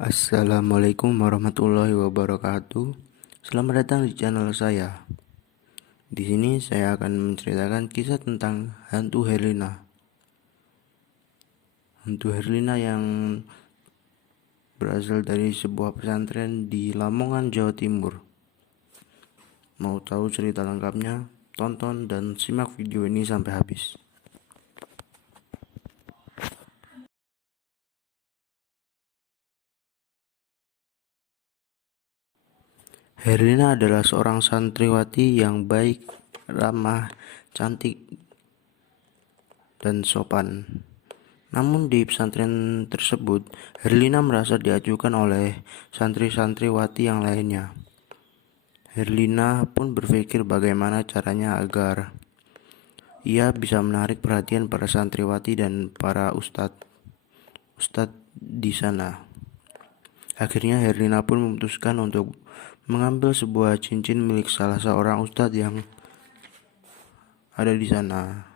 Assalamualaikum warahmatullahi wabarakatuh. Selamat datang di channel saya. Di sini saya akan menceritakan kisah tentang hantu Herlina. Hantu Herlina yang berasal dari sebuah pesantren di Lamongan, Jawa Timur. Mau tahu cerita lengkapnya? Tonton dan simak video ini sampai habis. Herlina adalah seorang santriwati yang baik, ramah, cantik, dan sopan. Namun di pesantren tersebut, Herlina merasa diajukan oleh santri-santriwati yang lainnya. Herlina pun berpikir bagaimana caranya agar ia bisa menarik perhatian para santriwati dan para ustadz di sana. Akhirnya Herlina pun memutuskan untuk mengambil sebuah cincin milik salah seorang ustadz yang ada di sana.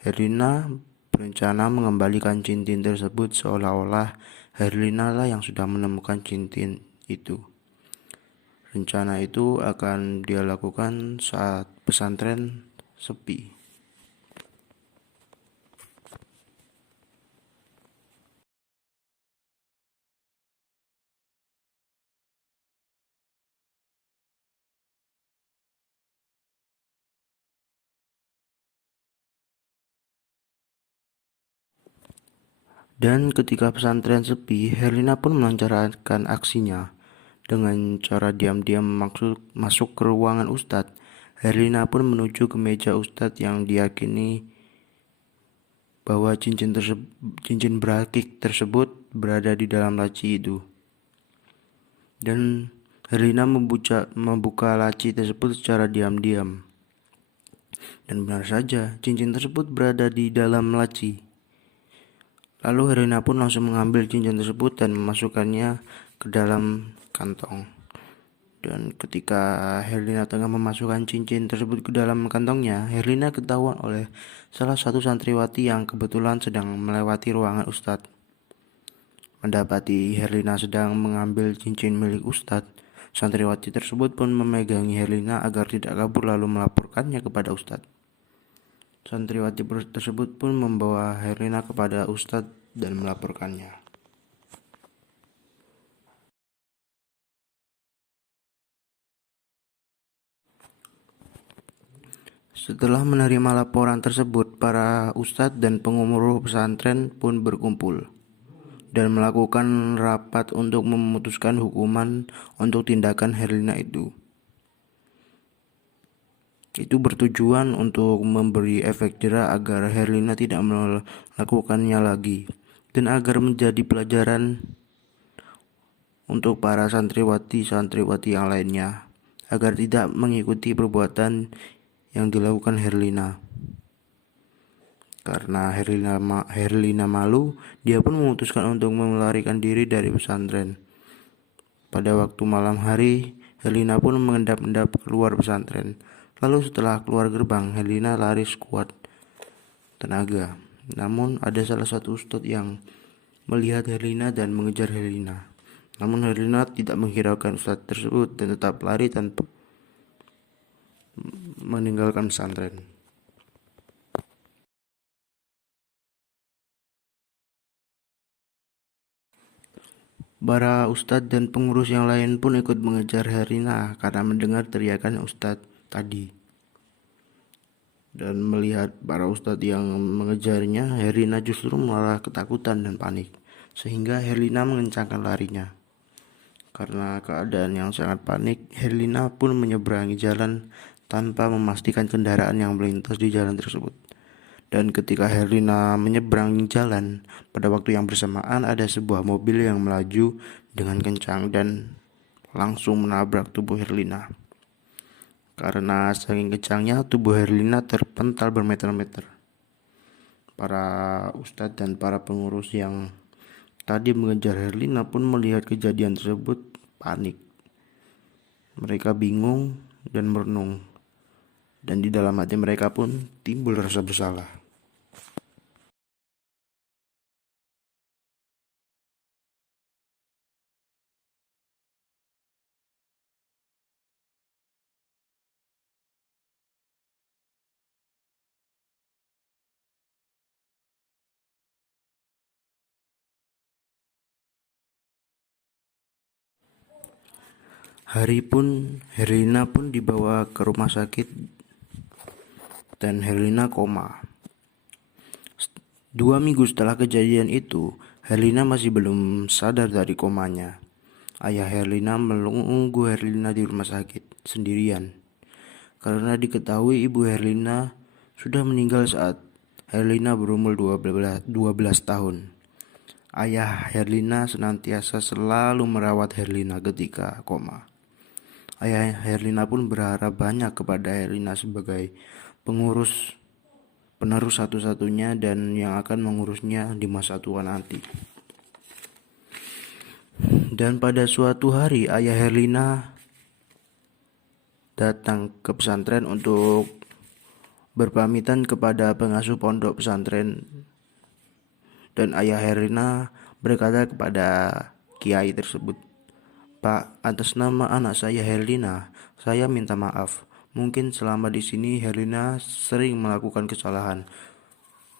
Herlina berencana mengembalikan cincin tersebut seolah-olah Herlina lah yang sudah menemukan cincin itu. Rencana itu akan dia lakukan saat pesantren sepi. Dan ketika pesantren sepi, Herlina pun melancarkan aksinya. Dengan cara diam-diam masuk ke ruangan ustadz, Herlina pun menuju ke meja ustadz yang diyakini bahwa cincin berakik tersebut berada di dalam laci itu. Dan Herlina membuka laci tersebut secara diam-diam. Dan benar saja, cincin tersebut berada di dalam laci. Lalu Herlina pun langsung mengambil cincin tersebut dan memasukkannya ke dalam kantong. Dan ketika Herlina tengah memasukkan cincin tersebut ke dalam kantongnya, Herlina ketahuan oleh salah satu santriwati yang kebetulan sedang melewati ruangan ustadz. Mendapati Herlina sedang mengambil cincin milik ustadz, santriwati tersebut pun memegangi Herlina agar tidak kabur lalu melaporkannya kepada ustadz. Santriwati tersebut pun membawa Herlina kepada ustadz dan melaporkannya. Setelah menerima laporan tersebut, para ustadz dan pengurus pesantren pun berkumpul dan melakukan rapat untuk memutuskan hukuman untuk tindakan Herlina itu. Itu bertujuan untuk memberi efek jera agar Herlina tidak melakukannya lagi dan agar menjadi pelajaran untuk para santriwati yang lainnya agar tidak mengikuti perbuatan yang dilakukan Herlina. Karena Herlina malu, dia pun memutuskan untuk melarikan diri dari pesantren. Pada waktu malam hari, Herlina pun mengendap-endap keluar pesantren. Lalu setelah keluar gerbang, Herlina lari sekuat tenaga. Namun ada salah satu ustadz yang melihat Herlina dan mengejar Herlina. Namun Herlina tidak menghiraukan ustadz tersebut dan tetap lari tanpa meninggalkan pesantren. Para ustadz dan pengurus yang lain pun ikut mengejar Herlina karena mendengar teriakan ustadz tadi. Dan melihat para ustadz yang mengejarnya, Herlina justru malah ketakutan dan panik, sehingga Herlina mengencangkan larinya. Karena keadaan yang sangat panik, Herlina pun menyeberangi jalan tanpa memastikan kendaraan yang melintas di jalan tersebut. Dan ketika Herlina menyeberangi jalan, pada waktu yang bersamaan ada sebuah mobil yang melaju dengan kencang dan langsung menabrak tubuh Herlina. Karena saking kencangnya, tubuh Herlina terpental bermeter-meter. Para ustadz dan para pengurus yang tadi mengejar Herlina pun melihat kejadian tersebut panik. Mereka bingung dan merenung. Dan di dalam hati mereka pun timbul rasa bersalah. Hari pun Herlina pun dibawa ke rumah sakit dan Herlina koma. 2 minggu setelah kejadian itu, Herlina masih belum sadar dari komanya. Ayah Herlina menunggu Herlina di rumah sakit sendirian karena diketahui ibu Herlina sudah meninggal saat Herlina berumur 12 tahun. Ayah Herlina senantiasa selalu merawat Herlina ketika koma. Ayah Herlina pun berharap banyak kepada Herlina sebagai penerus satu-satunya dan yang akan mengurusnya di masa tua nanti. Dan pada suatu hari ayah Herlina datang ke pesantren untuk berpamitan kepada pengasuh pondok pesantren, dan ayah Herlina berkata kepada kiai tersebut, "Pak, atas nama anak saya Herlina, saya minta maaf. Mungkin selama di sini Herlina sering melakukan kesalahan.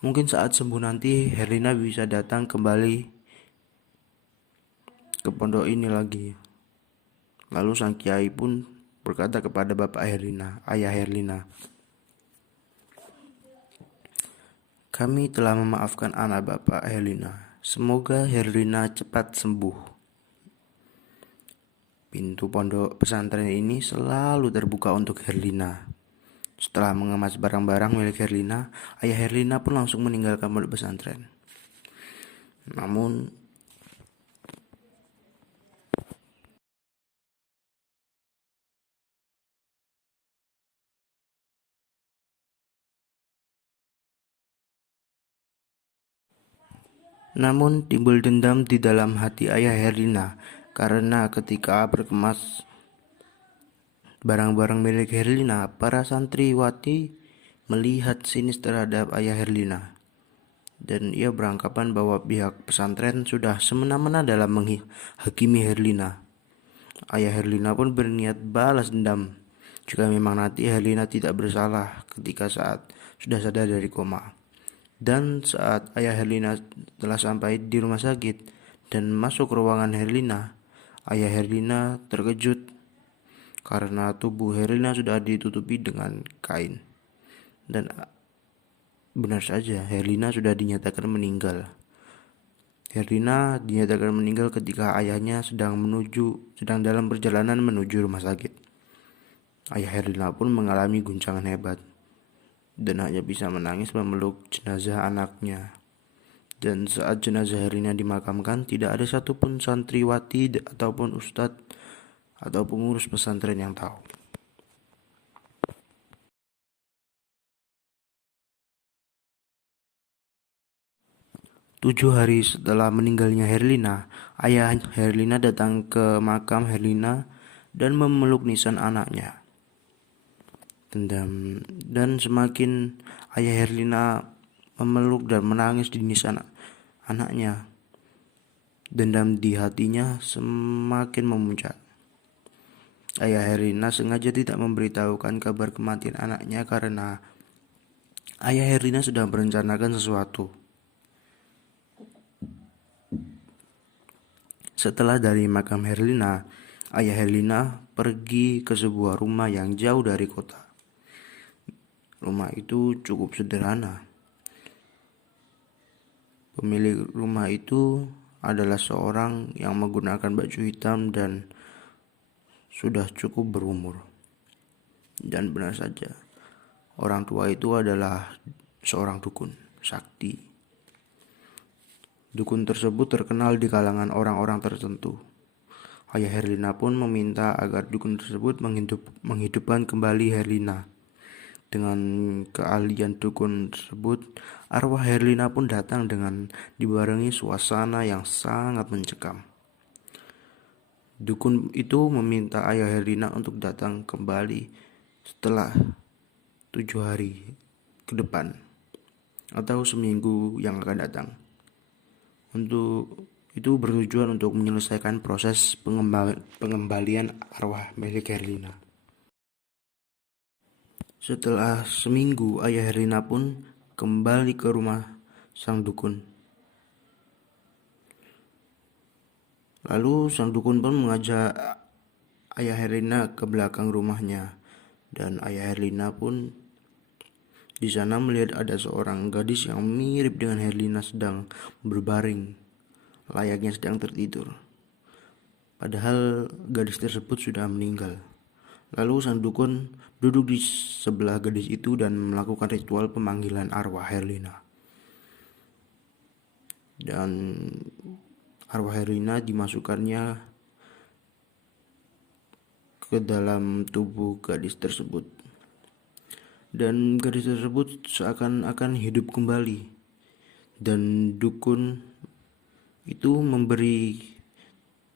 Mungkin saat sembuh nanti Herlina bisa datang kembali ke pondok ini lagi." Lalu sang kiai pun berkata kepada bapak Herlina, ayah Herlina, "Kami telah memaafkan anak bapak Herlina. Semoga Herlina cepat sembuh." Pintu pondok pesantren ini selalu terbuka untuk Herlina. Setelah mengemas barang-barang milik Herlina, ayah Herlina pun langsung meninggalkan pondok pesantren. Namun timbul dendam di dalam hati ayah Herlina karena ketika berkemas barang-barang milik Herlina, para santriwati melihat sinis terhadap ayah Herlina. Dan ia beranggapan bahwa pihak pesantren sudah semena-mena dalam menghakimi Herlina. Ayah Herlina pun berniat balas dendam jika memang nanti Herlina tidak bersalah ketika saat sudah sadar dari koma. Dan saat ayah Herlina telah sampai di rumah sakit dan masuk ruangan Herlina, ayah Herlina terkejut karena tubuh Herlina sudah ditutupi dengan kain. Dan benar saja, Herlina sudah dinyatakan meninggal. Herlina dinyatakan meninggal ketika ayahnya sedang dalam perjalanan menuju rumah sakit. Ayah Herlina pun mengalami guncangan hebat dan hanya bisa menangis memeluk jenazah anaknya. Dan saat jenazah Herlina dimakamkan, tidak ada satupun santriwati ataupun ustadz atau pengurus pesantren yang tahu. Tujuh hari setelah meninggalnya Herlina, ayah Herlina datang ke makam Herlina dan memeluk nisan anaknya. Dan semakin ayah Herlina memeluk dan menangis di nisan anaknya, dendam di hatinya semakin memuncak. Ayah Herlina sengaja tidak memberitahukan kabar kematian anaknya karena ayah Herlina sedang merencanakan sesuatu. Setelah dari makam Herlina, ayah Herlina pergi ke sebuah rumah yang jauh dari kota. Rumah itu cukup sederhana. Pemilik rumah itu adalah seorang yang menggunakan baju hitam dan sudah cukup berumur. Dan benar saja, orang tua itu adalah seorang dukun sakti. Dukun tersebut terkenal di kalangan orang-orang tertentu. Ayah Herlina pun meminta agar dukun tersebut menghidupkan kembali Herlina. Dengan keahlian dukun tersebut, arwah Herlina pun datang dengan dibarengi suasana yang sangat mencekam. Dukun itu meminta ayah Herlina untuk datang kembali setelah 7 hari ke depan atau seminggu yang akan datang. Untuk itu bertujuan untuk menyelesaikan proses pengembalian arwah milik Herlina. Setelah seminggu, ayah Herlina pun kembali ke rumah sang dukun. Lalu sang dukun pun mengajak ayah Herlina ke belakang rumahnya, dan ayah Herlina pun di sana melihat ada seorang gadis yang mirip dengan Herlina sedang berbaring, layaknya sedang tertidur. Padahal gadis tersebut sudah meninggal. Lalu sang dukun duduk di sebelah gadis itu dan melakukan ritual pemanggilan arwah Herlina. Dan arwah Herlina dimasukkannya ke dalam tubuh gadis tersebut. Dan gadis tersebut seakan-akan hidup kembali. Dan dukun itu memberi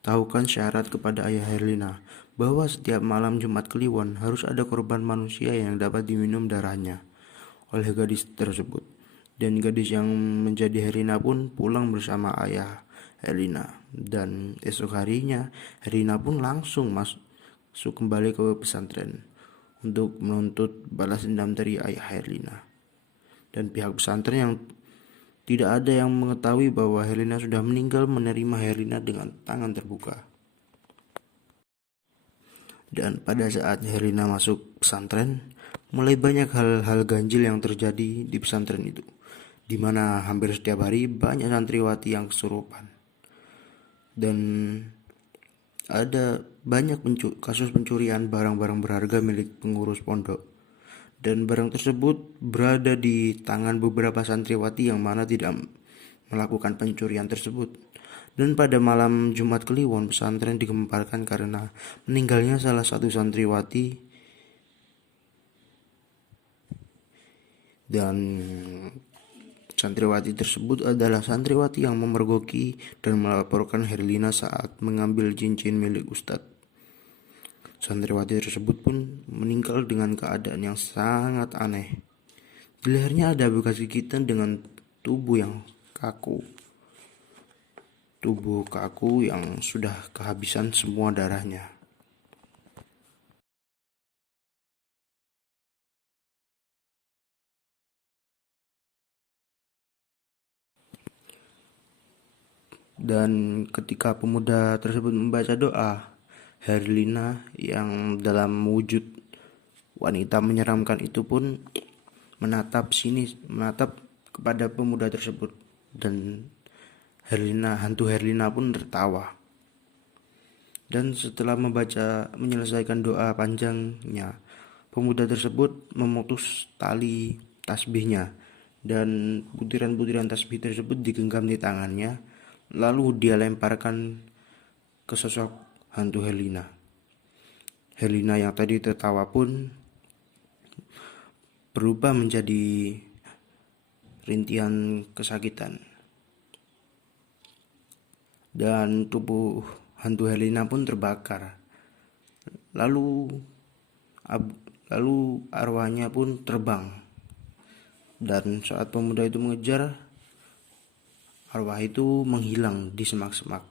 tahukan syarat kepada ayah Herlina bahwa setiap malam Jumat Kliwon harus ada korban manusia yang dapat diminum darahnya oleh gadis tersebut. Dan gadis yang menjadi Herlina pun pulang bersama ayah Herlina. Dan esok harinya Herlina pun langsung masuk kembali ke pesantren untuk menuntut balas dendam dari ayah Herlina. Dan pihak pesantren yang tidak ada yang mengetahui bahwa Herlina sudah meninggal menerima Herlina dengan tangan terbuka. Dan pada saat Herlina masuk pesantren, mulai banyak hal-hal ganjil yang terjadi di pesantren itu, di mana hampir setiap hari banyak santriwati yang kesurupan. Dan ada banyak kasus pencurian barang-barang berharga milik pengurus pondok. Dan barang tersebut berada di tangan beberapa santriwati yang mana tidak melakukan pencurian tersebut. Dan pada malam Jumat Kliwon, pesantren digemparkan karena meninggalnya salah satu santriwati. Dan santriwati tersebut adalah santriwati yang memergoki dan melaporkan Herlina saat mengambil cincin milik Ustadz. Santriwati tersebut pun meninggal dengan keadaan yang sangat aneh. Di lehernya ada bekas gigitan dengan tubuh kaku yang sudah kehabisan semua darahnya. Dan ketika pemuda tersebut membaca doa, Herlina yang dalam wujud wanita menyeramkan itu pun menatap kepada pemuda tersebut. Dan hantu Herlina pun tertawa. Dan setelah menyelesaikan doa panjangnya, pemuda tersebut memutus tali tasbihnya, dan butiran-butiran tasbih tersebut digenggam di tangannya, lalu dia lemparkan ke sosok hantu Herlina. Herlina yang tadi tertawa pun berubah menjadi rintihan kesakitan. Dan tubuh hantu Herlina pun terbakar. Lalu arwahnya pun terbang. Dan saat pemuda itu mengejar, arwah itu menghilang di semak-semak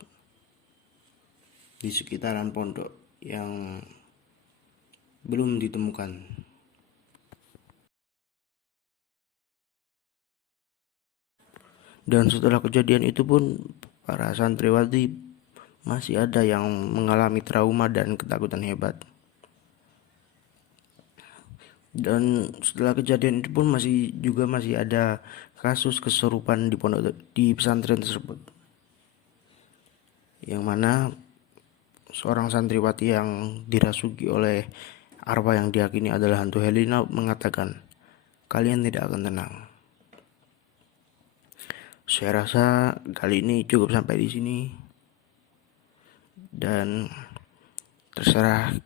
di sekitaran pondok yang belum ditemukan. Dan setelah kejadian itu pun para santriwati masih ada yang mengalami trauma dan ketakutan hebat. Dan setelah kejadian itu pun masih ada kasus kesurupan di pesantren tersebut, yang mana seorang santriwati yang dirasuki oleh arwah yang diyakini adalah hantu Herlina mengatakan, "Kalian tidak akan tenang." Saya rasa kali ini cukup sampai di sini, dan terserah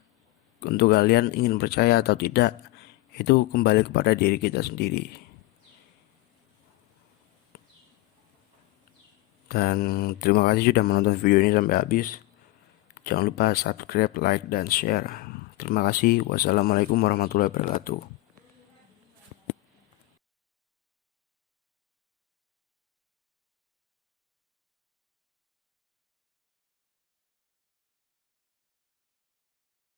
untuk kalian ingin percaya atau tidak, itu kembali kepada diri kita sendiri. Dan terima kasih sudah menonton video ini sampai habis. Jangan lupa subscribe, like, dan share. Terima kasih. Wassalamualaikum warahmatullahi wabarakatuh.